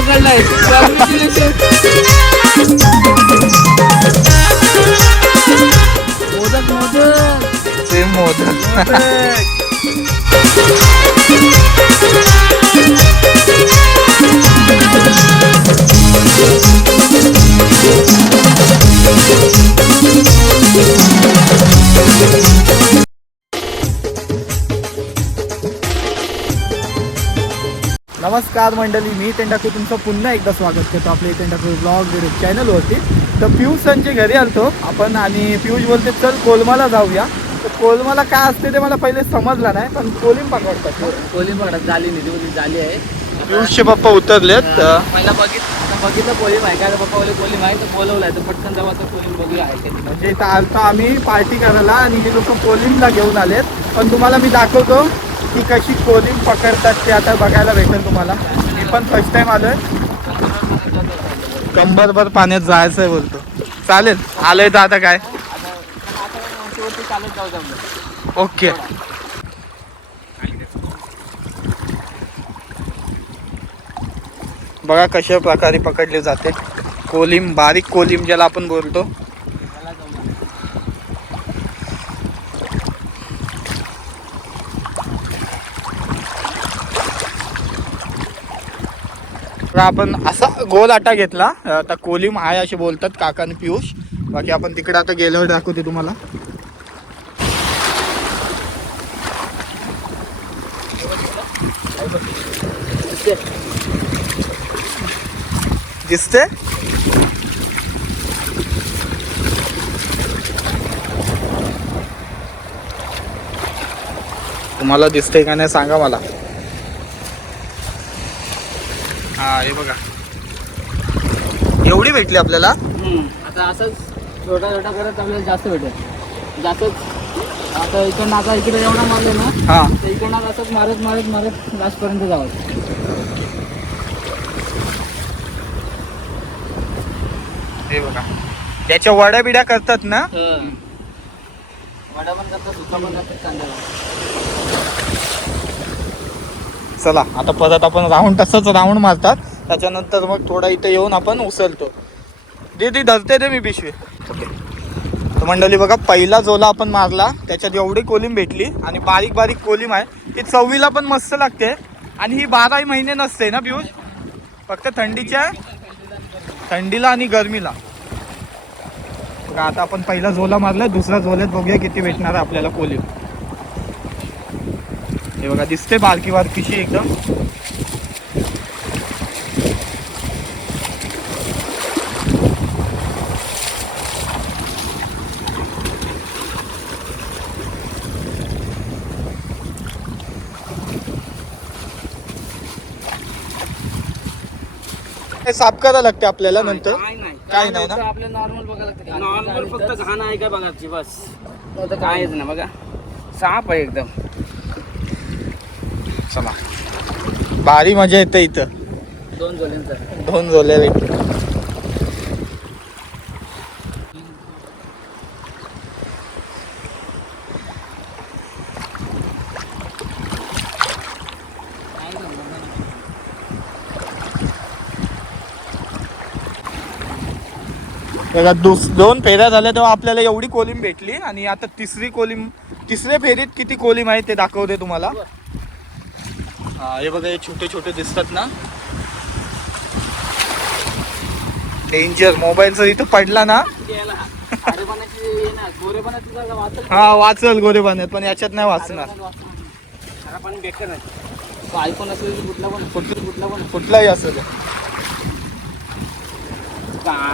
पकडलाय. Modak modak. Same modak. नमस्कार मंडळी मी टेंडाकू. तुमचं पुन्हा एकदा स्वागत करतो आपल्या टेंडाकू ब्लॉग चॅनलवरती. तर पियुष यांच्या घरी आलतो आपण आणि पियुष बोलते चल कोलमाला जाऊया. तर कोलमाला काय असते ते मला पहिले समजलं नाही पण कोलिम पकडतात. कोली पकडत झाली नाही ती झाली आहे. पियुषचे पप्पा उतरलेत. पहिला बघित बघितलं कोलिम आहे. काय पप्पा बोले कोलिम आहे. तर बोलवलाय तर पटकन जाऊ आता कोलिम बघूया आहे का म्हणजे आलतो आम्ही पार्टी करायला आणि हे लोक कोलिमला घेऊन आलेत. पण तुम्हाला मी दाखवतो ती कशी कोलिंग पकडतात ते आता बघायला भेटेल तुम्हाला. मी पण फर्स्ट टाइम आलोय. कंबरभर पाण्यात जायचंय बोलतो. चालेल आलोय तर आता काय? ओके. बघा कशा प्रकारे पकडले जाते. कोलिम बारीक कोलिम ज्याला आपण बोलतो. का आपण असा गोल आटा घेतला. आता कोलीम आहे असे बोलतात काका आणि पियुष. बाकी आपण तिकडे आता गेल्यावर दाखवते तुम्हाला. दिसते तुम्हाला दिसते का नाही सांगा मला. हा हे बघा. एवढी भेटली आपल्याला? आता असंच छोटा छोटा करत आपल्याला जास्त भेटेल. जास्तच आता इकडनं आता इकडे एवढा मारले ना हा. तर इकडनं असंच मारत मारत मारत लास्टपर्यंत जावं. हे बघा. त्याच्या वड्या बिड्या करतात ना? वडा पण करतात सुका पण करतात कांदा चला आता परत आपण राऊंड तसंच राऊंड मारतात. त्याच्यानंतर मग थोडा इथे येऊन आपण उचलतो दे ती धरते दे मी पिशवी. तर मंडळी बघा पहिला जोला आपण मारला त्याच्यात एवढी कोलिम भेटली आणि बारीक बारीक कोलिम आहे. ती चवीला पण मस्त लागते आणि ही बाराही महिने नसते ना पियुष? फक्त थंडीच्या थंडीला आणि गरमीला. बघा आता आपण पहिला झोला मारला दुसऱ्या झोल्यात बघूया किती भेटणार आहे आपल्याला कोलिम हे बघा दिसते बारकी बारकीशी एकदम. हे साफ करायला लागते आपल्याला नंतर. काय नाही काय नाही ना? फक्त आपलं नॉर्मल बघायला लागतं. नॉर्मल फक्त घाण आहे का बघायची बस. काय? कायच ना बघा. साफ आहे एकदम. चला. भारी मजा येते इथं. दोन जोल्यांचं दोन झोले भेटले बघा दुस दोन फेऱ्या झाल्या तेव्हा आपल्याला एवढी कोलिम भेटली. आणि आता तिसरी कोलिम तिसऱ्या फेरीत किती कोलिम आहे ते दाखवते तुम्हाला. हा हे बघा हे छोटे छोटे दिसतात ना. डेंजर मोबाईलचा इथं पडला ना. हे जरा वाचल. हा वाचल गोरे पाण्यात पण याच्यात नाही वाचणार. खरा पाणी बेकार आहे. तो आयफोन असेल कुठला पण कुठला कुठला पण कुठलाही असेल.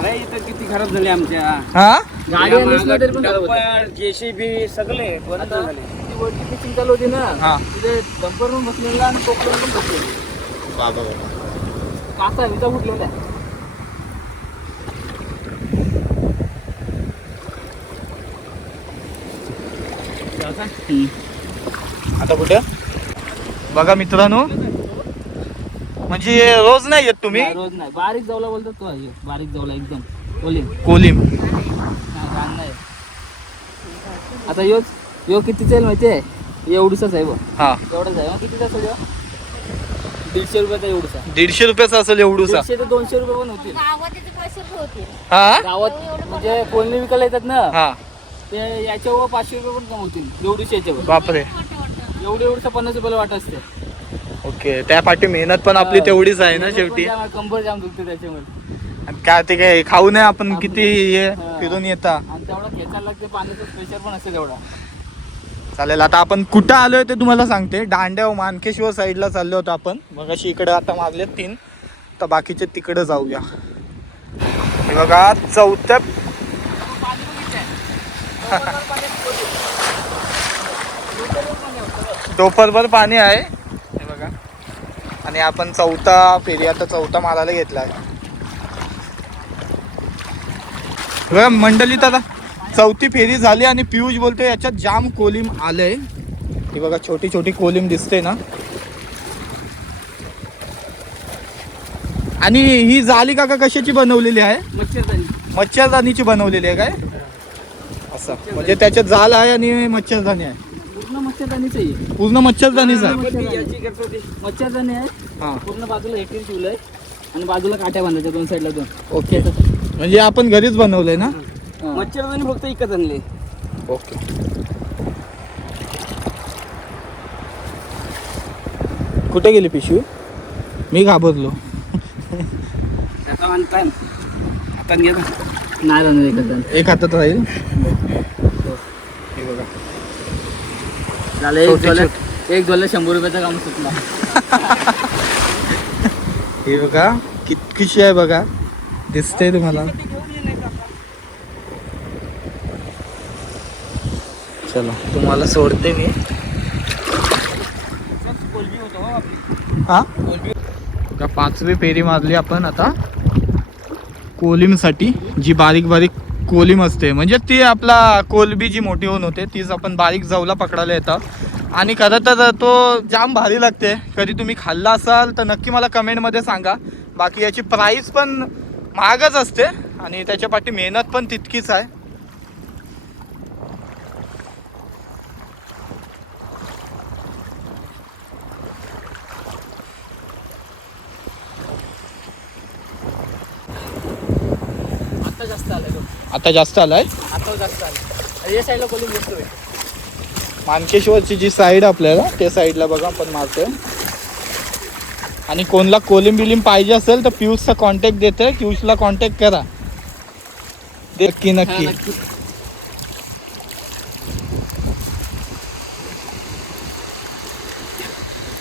इथं किती खराब झाले आमच्या. हा? गाडी. जेसीबी सगळे बंद झाले. ती वरती पिचिंग चालू होती ना हा. तिथे डंपर पण बसलेला आणि टोपलं पण बसलेलं. बाबा बाबा. काचा विजा आहे आता कुठे? बघा मित्रांनो. म्हणजे रोज नाही येत तुम्ही? नाही, रोज नाही. बारीक जावला बोलतो तो आहे. बारीक जावला एकदम. ओली कोलिम रान नाही. आता यो यो कितीचा आहे माहिती आहे एवढीचाच आहे बघ. हा. एवढाच आहे. कितीचा असेल? दीडशे रुपयाचा एवढसा. दीडशे रुपयाचा असेल एवढूसा. दीडशे ते दोनशे रुपये पण होतील. गावात त्याचे पैसे होतील. हा? गावात म्हणजे कोणी विकायला येतात ना हा. ते याच्यावर पाचशे रुपये पण कमवतील एवढीशे याच्यावर. बापरे. एवढे एवढं पन्नास रुपयाला वाट असते. ओके त्या पाठी मेहनत पण आपली तेवढीच आहे ना शेवटी. कंबर जाम दुखते त्याच्यामध्ये आणि काय ते काय खाऊ नये आपण किती हे फिरून येता. आणि तेवढा खेचायला लागते पाण्याचा प्रेशर पण असते तेवढा चालेल आता आपण कुठं आलोय ते तुम्हाला सांगते. दांड्या मानकेश्वर साईडला चाललो होतो आपण. मग अशी इकडे आता मारले तीन. तर बाकीचे तिकडे जाऊया. हे बघा चौथ्या दोपरभर पाणी आहे. हे बघा. आणि आपण चौथा फेरी आता चौथा मारायला घेतला आहे बघा मंडळीत आता चौथी फेरी झाली आणि पियुष बोलतो याच्यात जाम कोलिम आलंय. ही बघा छोटी छोटी कोलिम दिसते ना. आणि ही जाली काका कशाची बनवलेली आहे? मच्छरदाणी मच्छरदानीची बनवलेली आहे काय? असं. म्हणजे त्याच्यात जाल आहे आणि मच्छरदाणी आहे. पूर्ण मच्छरदाणीच आहे. पूर्ण मच्छरदानीच आहे. मच्छरदाणी आहे. हा. पूर्ण बाजूला आणि बाजूला काट्या बांधायच्या दोन साईडला दोन. ओके. म्हणजे आपण घरीच बनवलंय ना. मच्छरदाणी फक्त इकत आणले. ओके. कुठे गेली पिशवी? मी घाबरलो. त्याचा म्हणताय आता नाही राहणार एकत्र एक हातात राहील. हे बघा. झालं एक छोटे- एक शंभर रुपयाचं काम सुटला. हे बघा कितकीशी आहे बघा. दिसते तुम्हाला. चला तुम्हाला सोडते मी. हा? का पाचवी फेरी मारली आपण आता. कोलिमसाठी जी बारीक बारीक कोलिम असते. म्हणजे ती आपला कोलबी जी मोठी होऊन होते तीच आपण बारीक जाऊला पकडायला येतं. आणि खरं तर तो जाम भारी लागते. कधी तुम्ही खाल्ला असाल तर नक्की मला कमेंटमध्ये सांगा. बाकी याची प्राईस पण महागच असते. आणि त्याच्या पाठी मेहनत पण तितकीच आहे. जास्त आलाय बघ. आता जास्त आलाय? आता जास्त आलाय. या साईडला कोलिंग बसतोय मानकेश्वरची जी साईड आपल्याला त्या साईडला बघा आपण मारतोय. आणि कोणला कोलिम बिलिम पाहिजे असेल तर पियुषचा कॉन्टॅक्ट देते पियुषला कॉन्टॅक्ट करा. नक्की नक्की.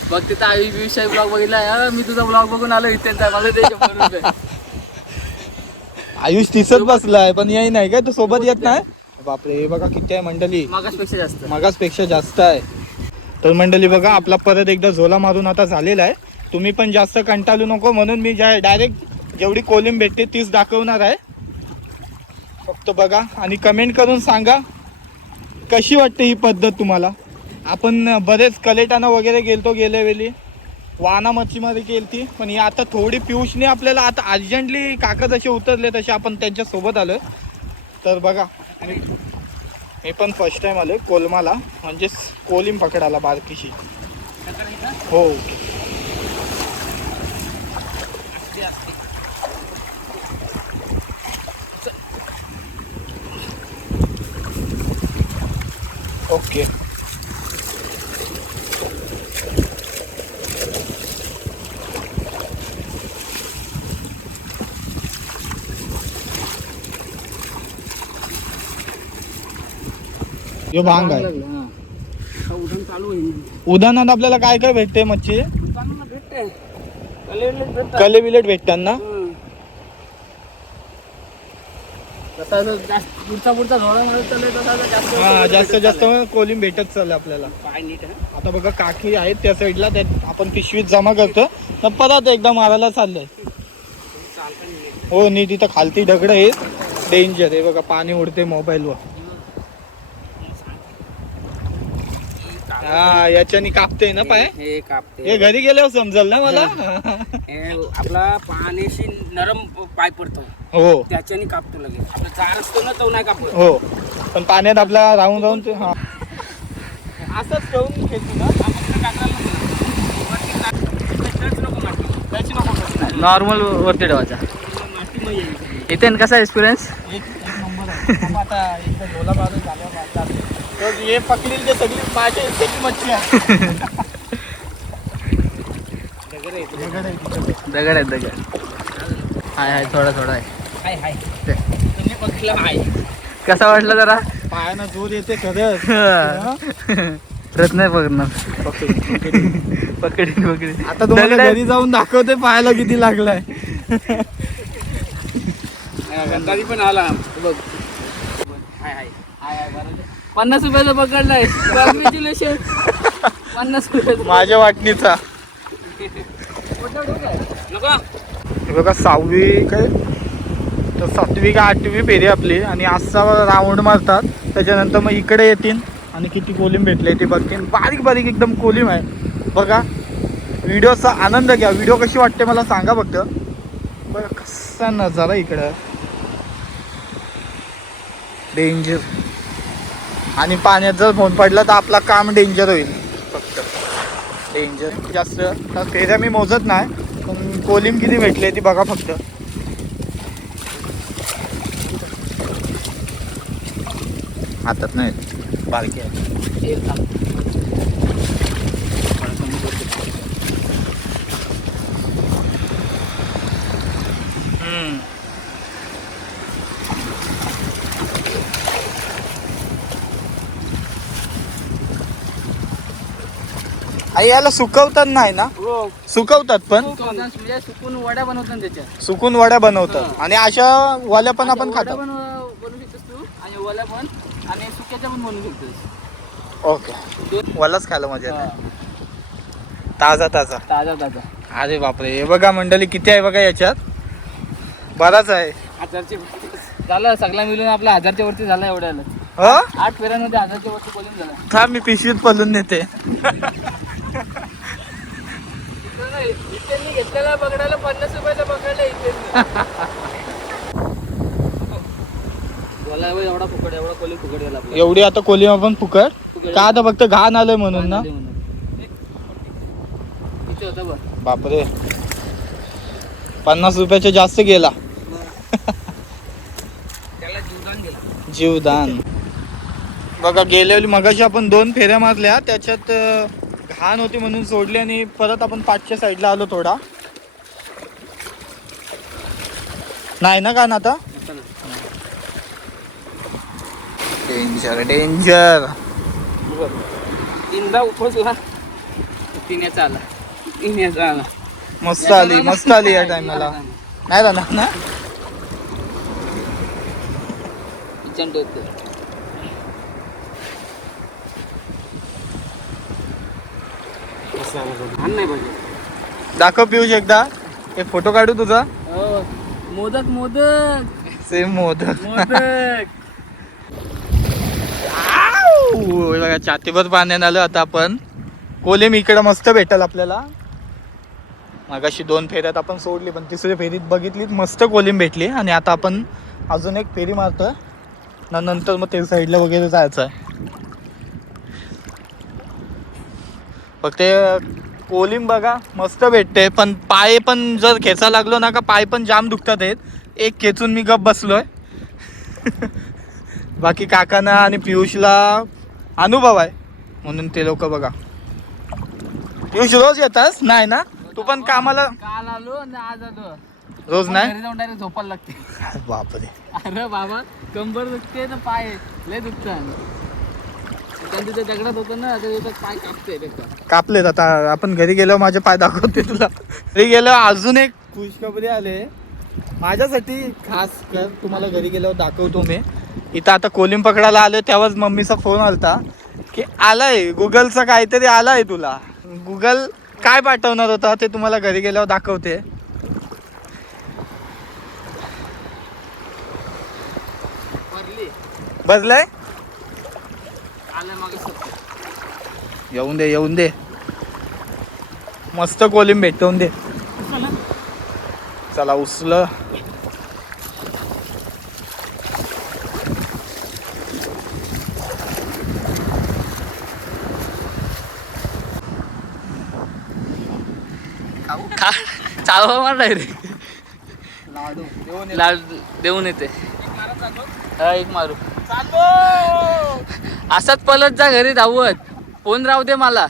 बघ तिथं आई विषय ब्लॉग बघितला. मी तुझा ब्लॉग बघून आलो इथे. ते रुपये आयुष तिसच बसलाय पण याही नाही काय? तू सोबत येत नाही? बापरे हे बघा किती आहे मंडळी. मागासपेक्षा जास्त. मगासपेक्षा जास्त आहे. तर मंडळी बघा आपला परत एकदा झोला मारून आता झालेला आहे. तुम्ही पण जास्त कंटाळू नको म्हणून मी ज्या डायरेक्ट जेवढी कोलिम भेटते तीच दाखवणार आहे. फक्त बघा आणि कमेंट करून सांगा कशी वाटते ही पद्धत तुम्हाला? आपण बरेच कलेटाना वगैरे गेलतो गेल्या वेळी. वाना मच्छीमध्ये गेलती पण ही आता थोडी पियुषने आपल्याला आता अर्जंटली काका जसे उतरले तसे आपण त्यांच्यासोबत आलोय. तर बघा मी हे पण फर्स्ट टाइम आलोय कोलमाला म्हणजेच कोलिम पकडायला बारकीशी. हो. ओके. यो भांग आहे. चालू उदाहरणार्थ आपल्याला काय काय भेटते मच्छी? दुकानाला भेटते कलेले भेटतात. कले बिलेट भेटतात ना? हं. तसा जर जास्त पुढचा पुढचा झोळा म्हणत चालले तसा आता जास्त हा जास्त जास्त कोलिम भेटत चाललं आपल्याला. नीट आहे? आता बघा काकी आहेत त्या साईडला त्यात आपण पिशवीत जमा करतो. तर परत एकदा मारायला चाललंय. हो नी तिथं खालती दगड आहे डेंजर आहे. बघा पाणी उडते मोबाईलवर हा याच्यानी कापते ना पाय? हे कापते हे घरी गेल्यावर समजल ना मला? हे. आपला पाण्याशी नरम पाय पडतो. हो. त्याच्याने कापतो लगेच. आपला चार असतो ना तो नाही कापत. हो. पण पाण्यात आपला राहून राहून ते हा. असंच ठेवून खेळतो ना. हा फक्त. वरती नको माती. त्याची नको करू. नॉर्मल वरती ठेवायचा. माती मग येईल इथे कसा एक्सपिरियन्स एक एक नंबर आहे. आता एकदा झोला झाल्यावर तर हे पकडील ते सगळी माझ्या इतकी मच्छी आहे. दगड आहे. दगड. आहे दगड हाय हाय थोडा थोडा आहे. हाय हाय. ते. तुम्ही पकडला हाय. कसा वाटला जरा? पायानं जोर येते खरंच. रत नाही बघणार. पकडी. पकडी पकडी आता तुम्हाला घरी जाऊन दाखवते पायाला किती लागलाय. गंधारी पण आला. बघ. हाय हाय. हाय हाय बरोबर. पन्नास रुपयाचा पकडलाय कॉंग्रॅच्युलेशन पन्नास रुपयाचा माझ्या वाटणीचा. नको. हे बघा सहावी काय? तर सातवी का आठवी फेरी आपली. आणि असा राऊंड मारतात. त्याच्यानंतर मग इकडे येतील. आणि किती कोलिम भेटले ते बघतील. बारीक बारीक एकदम कोलिम आहे. बघा व्हिडिओचा आनंद घ्या. व्हिडिओ कशी वाटते मला सांगा फक्त. बघा कसा नजारा इकडं. डेंजर आणि पाण्यात जर फोन पडला तर आपला काम डेंजर होईल. फक्त. डेंजर जास्त. तर फेऱ्या मी मोजत नाही पण कोलिम किती भेटले ती बघा फक्त. हातात नाही. बारकी आहे. हम्म. याला सुकवतात नाही ना? हो. सुकवतात पण? म्हणजे सुकून वड्या बनवतात त्याच्या. सुकून वड्या बनवतात. आणि अशा वाल्या पण आपण वड्या खातो. पण अं, बनवू शकतोस तू. आणि वल्या पण. आणि सुक्याच्या पण बनवू शकतोस. ओके. दोन वलाच खायला मजा हा, येते ताजा ताजा. ताजा ताजा. अरे बापरे. हे बघा मंडळी किती आहे बघा याच्यात? बराच आहे. हजारचे झालं सगळा मिळून आपला हजारच्या वरती झाला एवढ्याला. ह? आठ फेऱ्यांमध्ये हजारच्या वरती बोलून झाला. थांब मी पिशवीत पलून नेते. इथे घेतलेला पकडायला पन्नास रुपयाचा पकडला इथे एवढा फुकट एवढा कोली फुकट गेला आपला. एवढी आता कोलिम आपण फुकट? का आता फक्त घाण आलंय म्हणून ना? बापरे. पन्नास रुपयाच्या जास्त गेला. जीवदान गेला. जीवदान. बघा गेलेली मगाशी आपण दोन फेऱ्या मारल्या त्याच्यात घाण होती म्हणून सोडली आणि परत आपण पाचच्या साईडला आलो थोडा. नाही ना घाण आता? डेंजर डेंजर तीनदा उपसला पिण्याचा आला तीन आला मस्त आली मस्त आली या टायमाला नाही राहणार ना? किचन ठेवतो घाण नाही पाहिजे दाखव पियुष एकदा. एक फोटो काढू तुझा. हो मोदक. मोदक. सेम मोदक बघा छातीभर पाण्यानं आलं आता आपण. कोलेम इकडं मस्त भेटल आपल्याला. मगाशी दोन फेऱ्यात आपण सोडली पण तिसऱ्या फेरीत बघितली मस्त कोलिम भेटली. आणि आता आपण अजून एक फेरी मारतोय. न नंतर मग ते साईडला वगैरे जायचं आहे फक्त ते कोलिम बघा मस्त भेटते. पण पाय पण जर खेचा लागलो ना का पाय पण जाम दुखतात आहेत. एक खेचून मी गप बसलोय. बाकी काकांना आणि पियुषला अनुभव आहे. म्हणून ते लोक बघा. पियुष रोज येतास? नाही ना? तू पण कामाला काल आलो आणि आज आलो. रोज नाही? घरी जाऊन डायरेक्ट झोपायला लागते. बापरे. अरे बाबा कंबर दुखते तर पाय लय दुखतात. त्यांचं ते दगडात होतं ना त्याचा पाय कापते कापलेत आता. आपण घरी गेल्यावर माझे पाय दाखवते तुला. घरी गेल्यावर अजून एक खुशखबरी आले. माझ्यासाठी खास कर तुम्हाला घरी गेल्यावर दाखवतो मी. इथं आता कोलिम पकडायला आलो तेव्हाच मम्मीचा फोन आलता. की आलाय गुगलचा काहीतरी आलाय तुला. गुगल काय पाठवणार होता ते तुम्हाला घरी गेल्यावर दाखवते. बसलाय येऊन दे येऊन दे. मस्त कोलिम भेटवून दे. चला. उचलं झाड चालवा मार डायरेक्ट लाडू देऊन ये. लाड देऊन येते. हा एक मारू. असाच पलत जा घरी धावत. फोन राहू दे मला.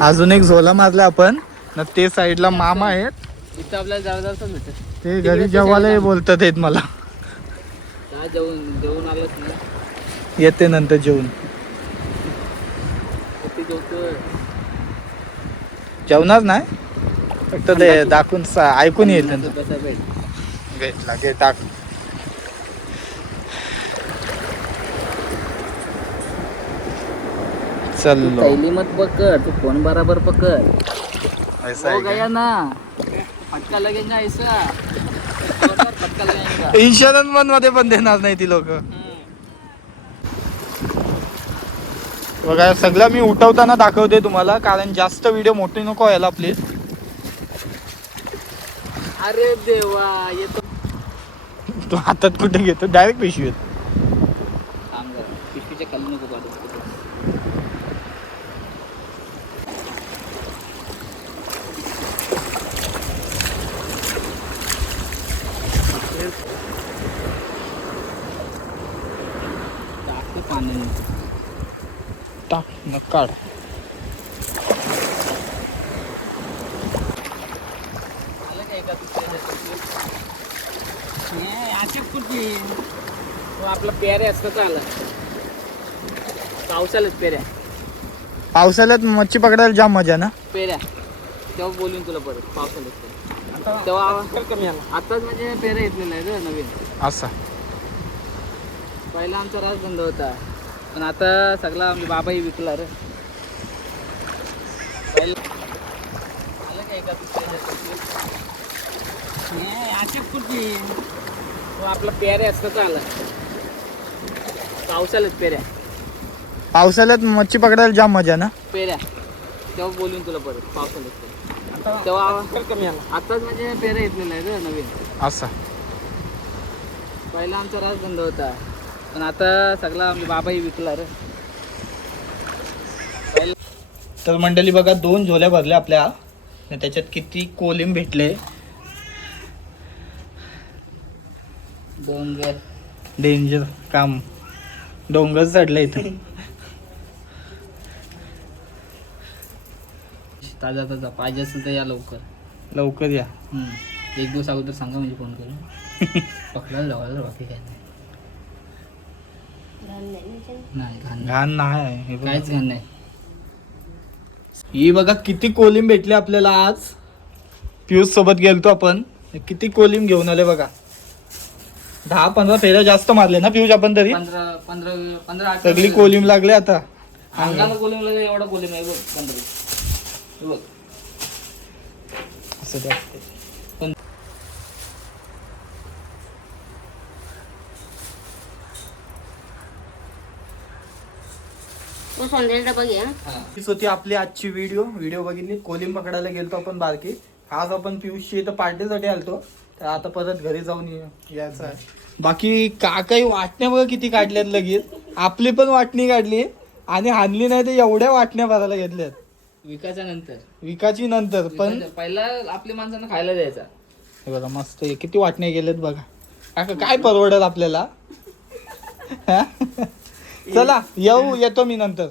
अजून एक झोला मारला आपण. न ते साईडला मामा आहेत. इथं आपल्याला भेटत ते घरी जेवायला. बोलतात आहेत मला. जेवून जेवून आलंच ना येते नंतर जेवून. जेवतोय जेवणार नाही? फक्त ते दाखवून सा- ऐकून येईल नंतर बसा भेट. घेतला घे टाक. चलो. थैली मत पकड तू फोन बराबर पकड. ऐसा हो गया? ना. फटका लगेगा ऐसा. बरोबर फटका लगेगा इन्शुरन्समध्ये पण देणार नाही ती लोक. बघा सगळं मी उठवताना दाखवते तुम्हाला कारण जास्त व्हिडिओ मोठी नको व्हायला प्लीज अरे देवा येतो. तू हातात कुठे घेतो? डायरेक्ट पिशवीत. थांब जरा पिशवीच्या खाली नको काढू टाकतो पाण्याने टाक न काढ. कुठली तो आपला पेऱ्या असतं आला पावसाळ्यात पेऱ्या. पावसाळ्यात मच्छी पकडायला जाम मजा ना? पेऱ्या. तेव्हा बोलून तुला परत पावसाळ्यात आता तेव्हा कर कमी आला. आताच म्हणजे पेऱ्या येतलेला आहे नवीन. असा. पहिला आमचा राजधंदा होता. पण आता सगळा आम्ही बाबाही विकला रे. पहिला आलं का एका अशी कुठली तो आपला पेऱ्या असतं का आला पावसाळ्यात पेऱ्या. पावसाळ्यात मच्छी पकडायला जाम मजा ना? पेऱ्या. तेव्हा बोलून तुला परत पावसाळ्यात आता तेव्हा कमी आला. आताच म्हणजे पेऱ्या येतलेला आहे रे नवीन. असा. पहिला आमचा राजधंदा होता. पण आता सगळा बाबाही विकला रे. तर मंडळी बघा दोन झोल्या भरल्या आपल्या. त्याच्यात किती कोलिम भेटले. डोंगर. डेंजर काम. डोंगर चढलं इथं. ताजा ताजा. पाहिजे असेल तर या लवकर. लवकर या. हम्म. एक दिवस अगोदर सांगा म्हणजे फोन करून. पकडायला लावायला बाकी काय नाही. नाही घाण नाही. घाण नाही हे बघा. काहीच घाण नाही. ही बघा किती कोलिम भेटले आपल्याला आज. पियुष सोबत गेलतो आपण. किती कोलिम घेऊन आले बघा. दहा पंधरा फेऱ्या जास्त मारले ना पियुष आपण तरी? पंधरा पंधरा पंधरा अठरा सगळी कोलिम लागले आता. अंगाला कोलिम लागेल एवढा कोलिम आहे बघ पंधरा. हे बघ. असं ते असते. तो डबा घ्या हा. होती आपली आजची व्हिडिओ व्हिडिओ बघितली. कोलिम पकडायला गेलतो आपण बारकी. आज आपण पियुषची इथं पार्टीसाठी आलतो. तर आता परत घरी जाऊन ये- यायचं आहे. बाकी का काही वाटण्या बघा किती काढल्यात लगेच. आपली पण वाटणी काढली. आणि हाणली नाही तर एवढ्या वाटण्या भरायला घेतल्यात. विकायच्या नंतर. विकाची नंतर पण पहिला आपल्या माणसांना खायला द्यायचा. हे बघा मस्त आहे. किती वाटण्या गेलेत बघा. काका काय परवडेल आपल्याला? हा? चला येऊ येतो मी नंतर.